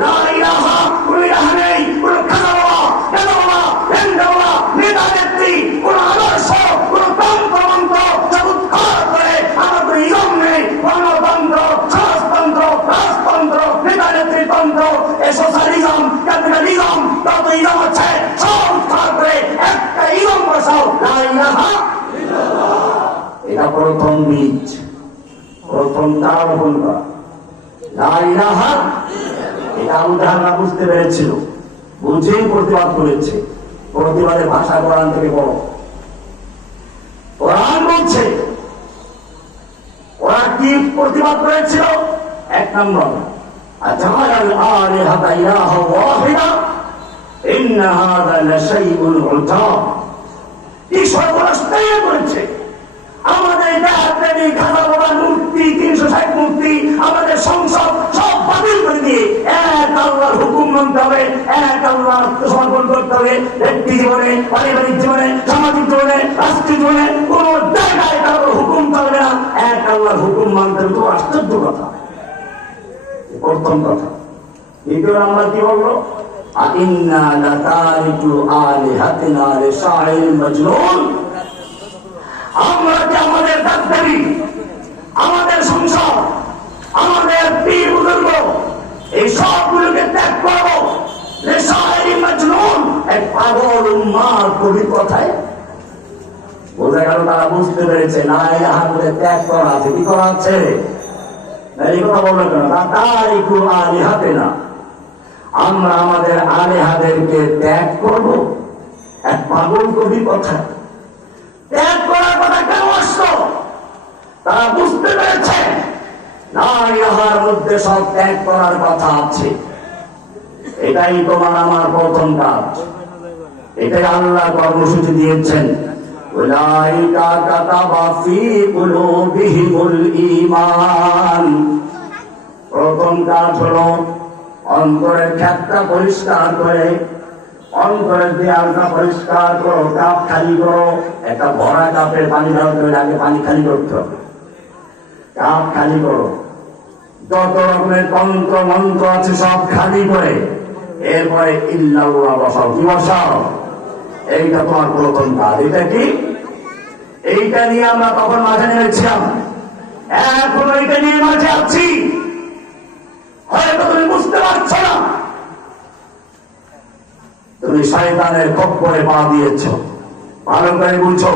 লা ইলাহা, কোন ইলাহা নেই, কোন খাজা বাবা, দাদা বাবা, ভেন্ডা বাবা, নেতা নেত্রী, কোন আদর্শ, কোন তন্ত্র মন্ত্র সব উদ্ধার করে আমার কোন ইলম নেই। গণতন্ত্র, সমাজতন্ত্র, রাজতন্ত্র, নেতা নেতৃতন্ত্র, সোশ্যালিজম, ক্যাপিটালিজম, যত ইলম আছে সব উদ্ধার করে একটা ইলম বসাও, লা ইলাহা ইল্লাল্লাহ। এটা প্রথম বীজ, প্রথম তারা রোপণ করা, লা ইলাহা। এটা আবু জাহল বুঝতে পেরেছিল, বুঝেই প্রতিবাদ করেছে। প্রতিবাদের ভাষা কোরআন থেকে বড়। কোরআন বলছে ওরা কি প্রতিবাদ করেছিল? এক নম্বর, আজাল আলিহাতা ইলাহা ওয়াহিদা ইন্না হাযা লাশাইউন উজাব। কি সর্বনাশ করেছে আমাদের দেবী খাজা বাবার মূর্তি, 360 মূর্তি, আমাদের সংসদ সব বাতিল করে দিয়ে এক আল্লাহর হুকুম মানতে হবে, এক আল্লাহর সমর্পণ করতে হবে। ব্যক্তি জীবনে, পারিবারিক জীবনে, সামাজিক জীবনে, রাষ্ট্রীয় জীবনে কোন জায়গায় কারোর হুকুম চলবে না, এক আল্লাহর হুকুম মানতে হবে। তো আশ্চর্য কথা, প্রথম কথা। দ্বিতীয় নাম্বার কি বললো? আইন্না লাতারিকু আলিহাতিনা লিশাইরিন মাজনুন। আমরা কি আমাদের দেবী, আমাদের সংসদ, আমাদের পীর বুজুর্গ এই সবগুলোকে ত্যাগ করবো লিশাইরিন মাজনুন, এক পাগল উম্মাদ কবি কথায়? বোঝা গেল তারা বুঝতে পেরেছে লা ইলাহা বলে ত্যাগ করা আছে। কি করা আছে? এই কথা বললো কেন? লাতারিকু আলিহাতিনা, আমরা আমাদের আলেহাদেরকে ত্যাগ করব, এক পাগল কবি কথা। ত্যাগ করার কথা কেন আসলো? তারা বুঝতে পেরেছে লা ইলাহার মধ্যে সব ত্যাগ করার কথা আছে। এটাই তোমার আমার প্রথম কাজ, এটাই আল্লাহ কর্মসূচি দিয়েছেন। উলাইকা কাতাবা ফি কুলুবিহিমুল ঈমান। প্রথম কাজ হলো অন্তরের ক্ষেতটা পরিষ্কার করে, অন্তরের দেয়ালটা পরিষ্কার করো, কাপ খালি করো। একটা ভরা কাপের পানি দেওয়া করে আগে পানি খালি করতে হবে, কাপ খালি করো। যত রকমের তন্ত্র মন্ত্র আছে সব খালি করে এরপরে ইল্লাল্লাহ বসাও। কি বসাও? এইটা তোমার প্রথম কাজ। এটা কি? এইটা নিয়ে আমরা তখন মাঝে নেমেছিলাম, এখন এইটা নিয়ে মাঝে আছি। হয়তো তুমি বুঝতে পারছো না, তুমি শয়তানের খপ্পরে পা দিয়েছ। ভালো করে বুঝো,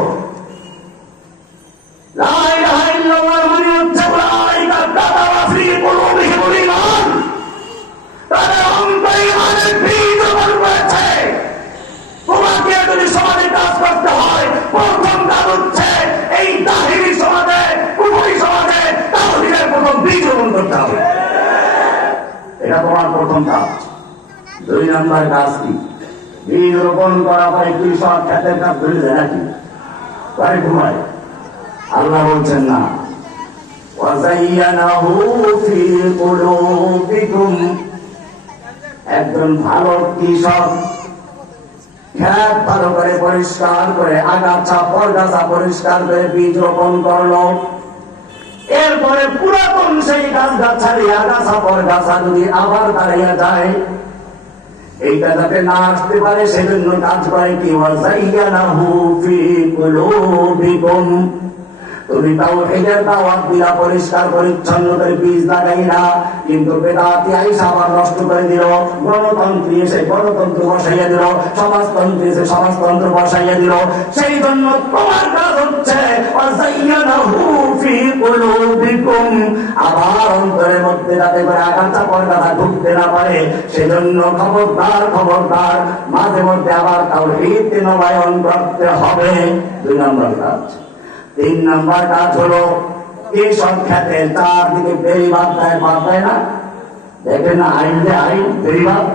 লা ইলাহা ইল্লাল্লাহ মানে হচ্ছে উলাইকা কাতাবা ফি কুলুবিহিমুল ঈমান। তাদের অন্তরে ঈমানের বীজ রোপণ করেছে। তোমাকে যদি সমাজে কাজ করতে হয়, প্রথম কাজ হচ্ছে এই দাহিরি সমাজে, কুফরি সমাজে তাওহীদের প্রথম বীজ রোপণ করতে হবে। এটা তোমার প্রথম কাজ। দুই নাম্বার কাজ কি? বীজ রোপণ করা পরে কৃষক খেতের কাজ ধরে যায় নাকি? তাই ঘুমায়? আল্লাহ বলছেন না, ওয়াযায়্যানাহু ফি কুলুবিকুম। একজন ভালো কৃষক খেত ভালো করে পরিষ্কার করে, আগাছা পরগাছা পরিষ্কার করে বীজ রোপণ করলো। এরপরে পুরাতন সেই গাছ গাছালি আগাছা পরগাছা যদি আবার দাঁড়িয়ে যায়, এইটা যাতে না আসতে পারে সেজন্য কাজ করে কি? ওয়াযায়্যানাহু ফি কুলুবিকুম। তুমি তাওহীদের দাওয়াত দিলা, পরিষ্কার পরিচ্ছন্ন করে বীজ লাগাইলা, কিন্তু বেদাতি আইসা আবার নষ্ট করে দিল। গণতন্ত্র এসে গণতন্ত্র বসাইয়া দিল, সমাজতন্ত্র এসে সমাজতন্ত্র বসাইয়া দিল। সেই জন্য তোমার কাজ হচ্ছে ওয়াযায়্যানাহু ফি কুলুবিকুম, আবার অন্তরের মধ্যে যাতে করে আগাছা পরগাছা ঢুকতে না পারে সেজন্য খবরদার খবরদার মাঝে মধ্যে আবার তাওহীদ নবায়ন করতে হবে। দুই নম্বর কাজ। তিন নাম্বার কাজ হলো কৃষক খেতে চারদিকে বেড়িবাঁধ দেয়, বাদ দেয় না? দেখেন না আইন যে আইন বেড়িবাঁধ।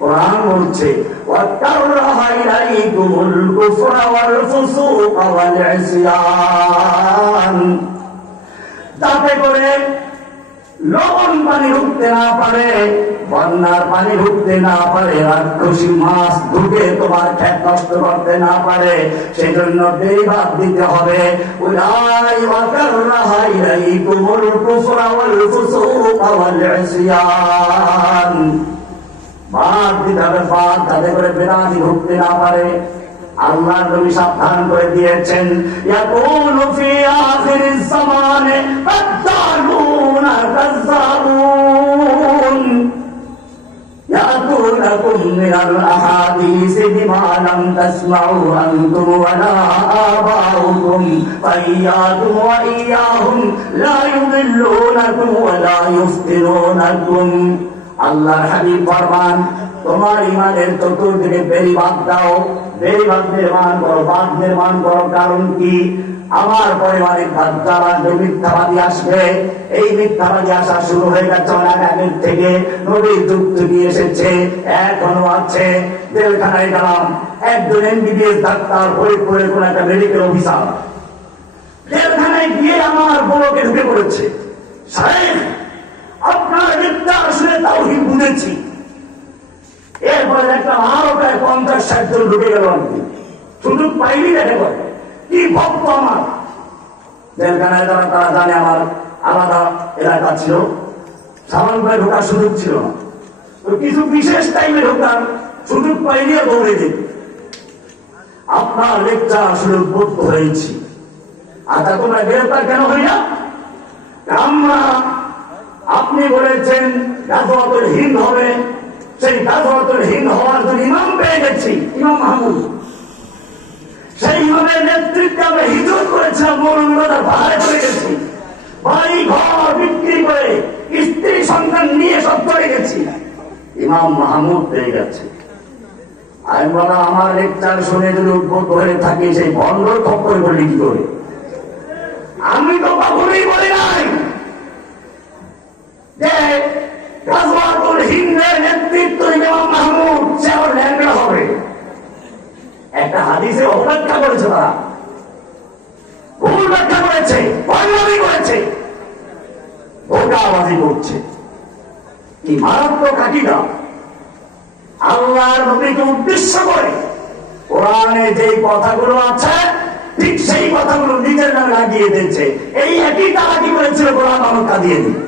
কোরআন বলছে ওয়াকাররাহা ইলাইকুমুল কুফরা ওয়াল ফুসুকা ওয়াল ইসয়ান, যাতে করে লবণ পানি ঢুকতে না পারে, বন্যার পানি ঢুকতে না পারে, রাক্ষসী মাছ ঢুকে তোমার ক্ষেত নষ্ট করতে না পারে, সেজন্য বেরিবাদ দিতে হবে। উলাই ওয়াকাররাহা ইলাইকুমুল কুফরা ওয়াল ফুসুকা ওয়াল ইসয়ান, বাদ দিতে হবে, বাদ যাতে করে বেদাতি ঢুকতে না পারে। আল্লাহ নবী সাবধান করে দিয়েছেন, ইয়াকুলু ফি আখিরিজ জামানে কাজ্জাবুনা কাজ্জাবুন ইয়াতুনাকুম মিনাল আহাদিসি বিমা লাম তাসমাউ আনতুম ওয়ালা আবাউকুম ফাইয়াকুম ওয়া ইয়াহুম লা ইউদিল্লুনাকুম ওয়ালা ইফতিনুনাকুম। আল্লাহর হাবিব ফরমান, তোমার ইমানের চতুর্দিকে বেড়িবাঁধ দাও, বেড়িবাঁধ নির্মাণ করো, বাঁধ নির্মাণ করো। কারণ কি? আমার পরিবারে দাজ্জাল আসবে, মিথ্যাবাদী আসবে। এই মিথ্যাবাদী আসা শুরু হয়ে গেছে অনেক আগের থেকে, নবীর যুগ থেকে এসেছে, এখনো আছে। জেলখানায় গেলাম, একজন এমবিবিএস ডাক্তার, ফরিদপুরে কোন একটা মেডিকেল অফিসার, জেলখানায় গিয়ে আমার বড়কে ঢুকে পড়েছে, সাহেব আপনার মিথ্যা আসলে তাওহীদ বুঝেছি। এরপরে দেখলাম আরো প্রায় 50-60 জন ঢুকে গেল। সুযোগ পাইনি দেখে বলে কি ভক্ত আমার। জেলখানায় যারা তারা জানে আমার আলাদা এলাকা ছিল, সাধারণ করে ঢোকার সুযোগ ছিল না, তো কিছু বিশেষ টাইমে ঢোকার সুযোগ পাইনি, দৌড়ে দিন। আপনার লেকচার আসলে উদ্বুদ্ধ হয়েছি। আচ্ছা তোমরা গ্রেফতার কেন হই না? আমরা, আপনি বলেছেন গাজওয়াতুল হিন্দ হবে, সেই গাজওয়াতুল হিন্দ হওয়ার জন্য ইমাম পেয়ে গেছি, ইমাম মাহমুদ। সেই ইমামের নেতৃত্বে আমরা হিজরত করেছিলাম, মৌলভীবাজার ভাড়ায় চলে গেছি, বাড়ি ঘর বিক্রি করে স্ত্রী সন্তান নিয়ে সব চলে গেছি, ইমাম মাহমুদ পেয়ে গেছে। আমি বললাম আমার লেকচার শুনে যদি উদ্বুদ্ধ হয়ে থাকি, সেই বন্ধ তত্ত্ব করলি কি করে? আমি তো কখনোই বলি নাই যে গাজওয়াতুল হিন্দের নেতৃত্ব ইমাম মাহমুদ, সে আমার ল্যাংড়া হবে। একটা হাদিসে অপব্যাখ্যা করেছে, তারা ভুল ব্যাখ্যা করেছে, বদনামি করেছে, ধোঁকাবাজি করছে। কি মারাত্মক আকীদা! আল্লাহর নবীকে উদ্দেশ্য করে কোরআনে যেই কথাগুলো আছে ঠিক সেই কথাগুলো নিজের নামে লাগিয়ে দিয়েছে। এই একই তারা কি করেছিল, কোরআন অলঙ্কা দিয়ে দিই।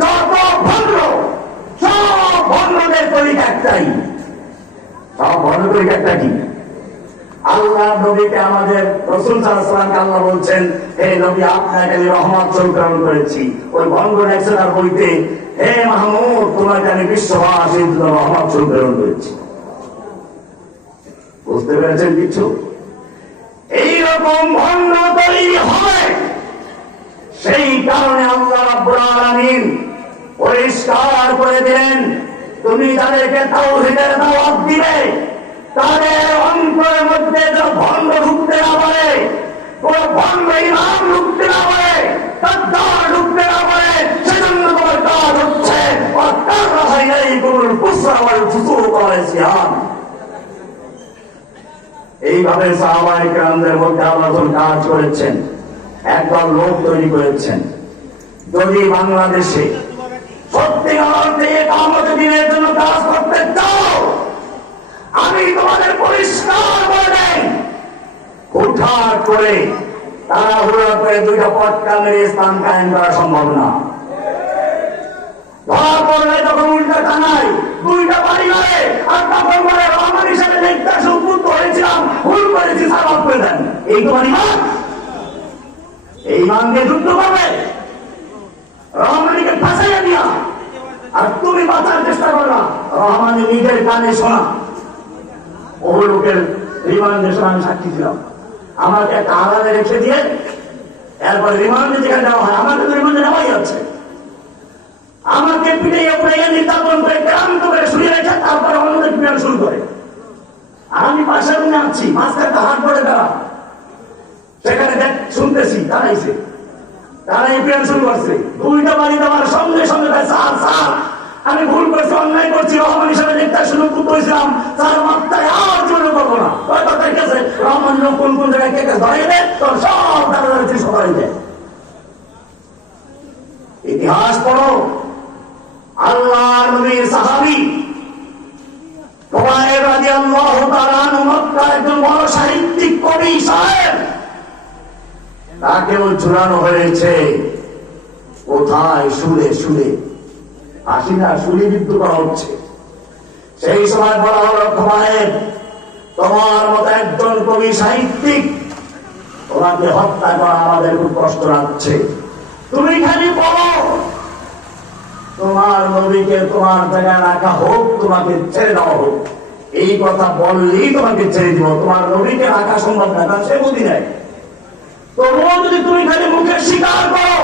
যত ভণ্ড, সব ভণ্ডদের তরিকা একটাই, সব ভণ্ড তরিকা একটা কি? আল্লাহ নবীকে, আমাদের রাসূল সাল্লাল্লাহু আলাইহি ওয়াসাল্লামকে আল্লাহ বলছেন, হে নবী আপনাকে আমি রহমত স্বরূপ প্রেরণ করেছি। ওই ভণ্ড লেকচারার বইতে, হে মাহমুদ তোমাকে আমি বিশ্ববাসীর জন্য রহমত স্বরূপ প্রেরণ করেছি। বুঝতে পেরেছেন কিছু? এইরকম ভণ্ড তৈরি হবে, সেই কারণে আল্লাহ রাব্বুল আলামিন পরিষ্কার করে দিলেন, তুমি যাদেরকে তাওহীদের দাওয়াত দিবে তাদের অন্তরের মধ্যে যেন ভণ্ড ঢুকতে না পারে, কোন ভণ্ড ইমাম ঢুকতে না পারে, গাদ্দার ঢুকতে না পারে। সেজন্য তোমার কাজ হচ্ছে ওয়াকাররাহা ইলাইকুমুল কুফরা ওয়াল ফুসুকা ওয়াল ইসয়ান। এইভাবে সাহাবায়ে কেরামদের মধ্যে আল্লাহ কাজ করেছেন, একদল লোক তৈরি করেছেন। যদি বাংলাদেশে সত্যিকার অর্থে ইকামত দ্বীনের জন্য কাজ করতে চাও, আমি তোমাদের পরিষ্কার করে দেই, হুটহাট করে তাড়াহুড়া করে দুইটা পটকা মেরে ইসলাম কায়েম করা সম্ভব না। ধরা পড়লে তখন উল্টা টানাই, দুইটা বাড়ি মারে, আর তখন বলে রহমান হিসাবে দেখতে উদ্বুদ্ধ হয়েছিলাম, ভুল করেছি, সাবাব করে দেন। এই তোমার ইমান? এই ইমান দিয়ে যুদ্ধ করবে, রহমানিকে ফাঁসাইয়া দিয়া, আর তুমি বাঁচার চেষ্টা করলা। রহমানের নিজের কানে শোনা, বহু লোকের রিমান্ডে আমি সাক্ষী ছিলাম, আমাকে একটা আলাদা রেখে দিয়ে এরপর রিমান্ডে যেখানে দেওয়া হয়, আমাকে তো রিমান্ডে নেওয়াই যাচ্ছে, আমাকে পিটাইয়া পুড়াইয়া নির্যাতন করে ক্লান্ত করে শুয়ে রেখে তারপরে অন্যদের পিটানো শুরু করে। আর আমি পাশের রুমে আছি, মাঝখানে হাত পড়ে তারা, সেখানে দেখ শুনতেছি তারাইছে, তারা পিটানো শুরু করছে। দুইটা বাড়ি দেওয়ার সঙ্গে সঙ্গে স্যার স্যার আমি ভুল করছি, অন্যায় করছি, রহমান হিসাবে দেখতে শুরু করেছিলাম, স্যার মাত্রায় আর জন্য করবো না। রহমান কোন কোন জায়গায় কে ধরে দেয়, তোর সব দাঁড়িয়ে সবাই দেয়। ইতিহাস পড়ো। আল্লাহর নবীর সাহাবী খুবাইব রাদিয়াল্লাহু তাআলা আনহু মক্কার একজন বড় সাহিত্যিক কবি সাহেব, তাকেও ঝুলানো হয়েছে কোথায়? সুরে সুরে। হাসিনা সুলিবিদ্ধ করা হচ্ছে। সেই সময় বলা হলো, খুবাইব, তোমার মতো একজন কবি সাহিত্যিক, তোমাকে হত্যা করা আমাদের খুব কষ্ট লাগছে। তুমি খালি বলো তোমার নবীকে তোমার জায়গায় রাখা হোক, তোমাকে ছেড়ে দেওয়া হোক। এই কথা বললেই তোমাকে ছেড়ে দিব। তোমার নবীকে রাখা সম্ভব না, কারণ সে বুদ্ধি নেয়। তবুও যদি তুমি খালি মুখে স্বীকার করো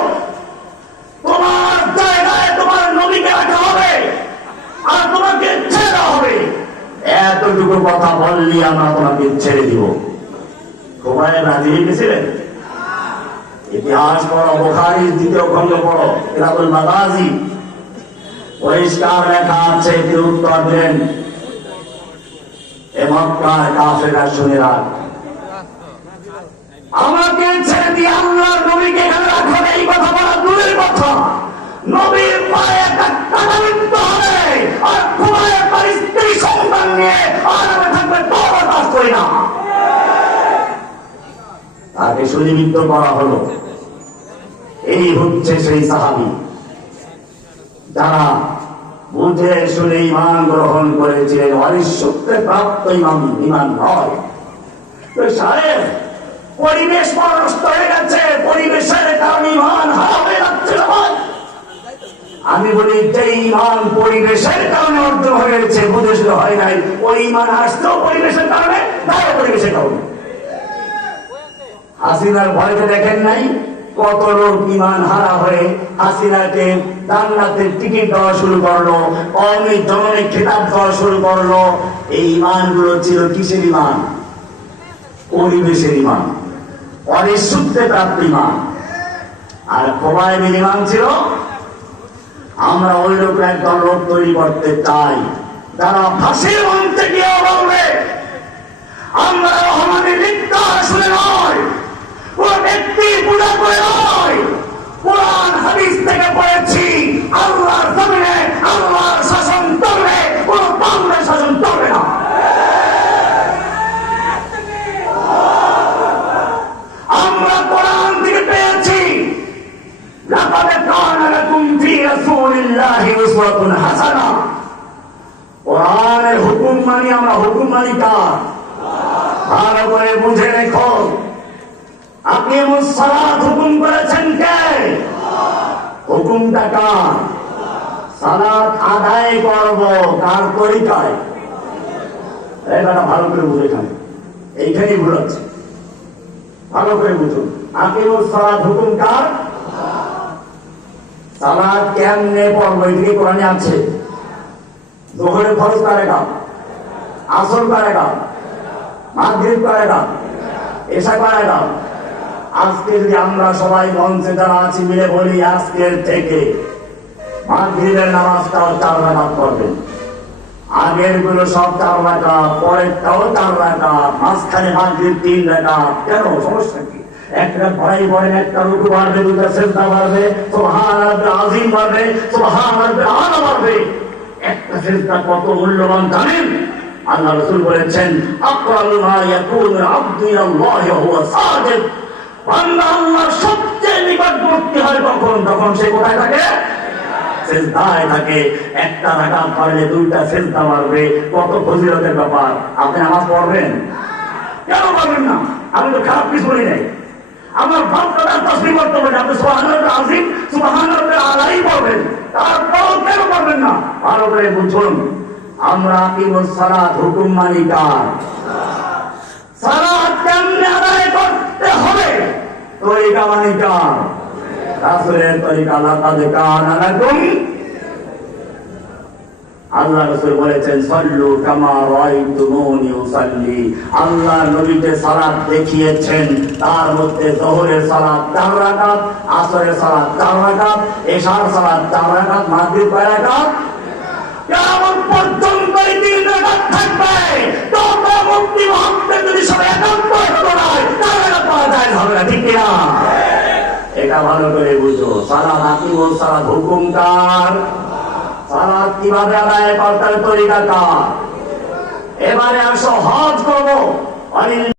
তোমার জায়গায় তোমার নবীকে রাখা হবে আর তোমাকে ছেড়ে দেওয়া হবে, এতটুকু কথা বললেই আমরা তোমাকে ছেড়ে দিব। খুবাইব রাজি হয়ে গেছিলেন? ইতিহাস পড়ো, বুখারীর 2য় খণ্ড পড়ো, কিতাবুল মাগাজি, পরিষ্কার লেখা আছে। তিনি উত্তর দেন, এ মক্কার কাফেররা শুনে রাখ, আমাকে ছেড়ে দিয়ে আল্লাহর নবীকে এখানে রাখবেন, এই কথা বলা দূরের কথা, নবীর পায়ে একটা কাঁটা বিদ্ধ হবে আর খুবাইব তার স্ত্রী সন্তান নিয়ে আরামে থাকবে, তো বরদাস্ত করি না। তাকে সুলিবিদ্ধ করা হলো। এই হচ্ছে সেই সাহাবী যারা বুঝে শুনে ঈমান গ্রহণ করেছিলেন। ওয়ারিস সূত্রে প্রাপ্ত ঈমান নয়। তো সাহেব, পরিবেশ নষ্ট হয়ে গেছে, পরিবেশের কারণে ঈমান হারা হয়ে যাচ্ছে। আমি বলি, যে ঈমান পরিবেশের কারণে অর্জন হয়েছে, বুঝে শুনে হয় নাই, ওই ঈমান আসতেও পরিবেশের কারণে, তারও পরিবেশের কারণে। হাসিনার ভয়তে দেখেন নাই কত লোক ঈমান হারা হয়ে হাসিনাকে জান্নাতের টিকিট দেওয়া শুরু করলো, অনেক জননে খেতাব দেওয়া শুরু করলো। এই ঈমানগুলো ছিল কিসের ঈমান? পরিবেশের ঈমান, ওয়ারিস সূত্রে প্রাপ্ত ঈমান। আর খুবাইবের ঈমান ছিল, আমরা ওই রকম একদল লোক তৈরি করতে চাই যারা ফাঁসির মঞ্চে গিয়ে বলবে, আমরা রহমানের লিপ্তা শুনে নয়, কোন ব্যক্তি পূজা করে নয়, কোরআন হাদিস থেকে পড়েছি, আল্লাহর জমিনে আল্লাহর শাসন চলবে, কোন বাংলার শাসন চলবে না। আমরা কোরআন থেকে পেয়েছি, লাকাদ কানা লাকুম ফি রাসূলিল্লাহি উসওয়াতুন হাসানাহ। কোরআনের হুকুম মানি আমরা, হুকুম মানি কার? ভালো করে বুঝে রেখো, আকিমুস সালাত হুকুম করেছেন কে? হুকুমটা কার? সালাত আদায় করব কার তরিকায়? এটা ভালো করে বুঝে, এখানে এইখানেই ভুল আছে। ভালো করে বুঝুন, আকিমুস সালাত হুকুম কার? সালাত কেমনে পড়বো এদিকে কোরআনে আছে। যোহরের ফরজ কারেগা, আসর কারেগা, মাগরিব কারেগা, এশা কারেগা। আজকে যদি আমরা সবাই মঞ্চে যারা আছি মিলে বলি, আজকের থেকে মাগরিবের নামাজটাও 4 রাকাত পড়বেন, আগের গুলো সব 4 রাকাত, পরেরটাও 4 রাকাত, মাঝখানে মাগরিব 3 রাকাত। কেন? সমস্যা কি? একটা ভয় ভয়, একটা রুকু বাড়বে, 2টা সিজদা বাড়বে, সুবহান রাব্বিল আযীম বাড়বে, সুবহান রাব্বিল আলা বাড়বে। একটা সিজদা কত মূল্যবান জানেন? আল্লাহ রাসূল বলেছেন, আকরাবু মা ইয়াকুনু আবদু ইলাল্লাহি ওয়া হুয়া সাজিদ। বান্দা আল্লাহর সবচেয়ে নিকটবর্তী হয় কখন? তখন সে কোথায় থাকে? সিজদায় থাকে। একটা রাকাত পড়লে 2টা সিজদা বাড়বে, কত ফজিলতের ব্যাপার। আপনি নামাজ পড়বেন? কেন পড়বেন না? আমি তো খারাপ কিছু বলি নাই। আমার ভাবটা তাসবিহ করতে হবে, আপনি সুবহানাল্লাহ আযীম, সুবহানাল্লাহ আলাই পড়বেন, তারপরও কেন পড়বেন না? ভালো করে বুঝুন, আমরা আকিমুস সালাত হুকুম মানি কার? সালাত কেমনে আদায় করতে হবে তরিকা মানি কার? রাসূলের তরিকা। লাকাদ কানা লাকুম, আল্লাহ রাসূল বলেছেন, সাল্লু কামা রাআইতুমুনি উসাল্লি। আল্লাহ নবীকে সালাত দেখিয়েছেন, তার মধ্যে যোহরের সালাত 4 রাকাত, আসরের সালাত 4 রাকাত, এশার সালাত 4 রাকাত, মাগরিব কয় রাকাত? কিয়ামত পর্যন্ত এই 3 রাকাত থাকবে। তত মুক্তি মুহাম্মদ যদি সব একান্ত হতো না, তাহলে পড়া যায় হবে না, ঠিক কিনা? এটা এটা ভালো করে বুঝো। সালাত আকিমু সালাত হুকুম কার? সালাত কিভাবে আদায় করতে হবে, তরিকা কার? এবারে আসো হজ করবো।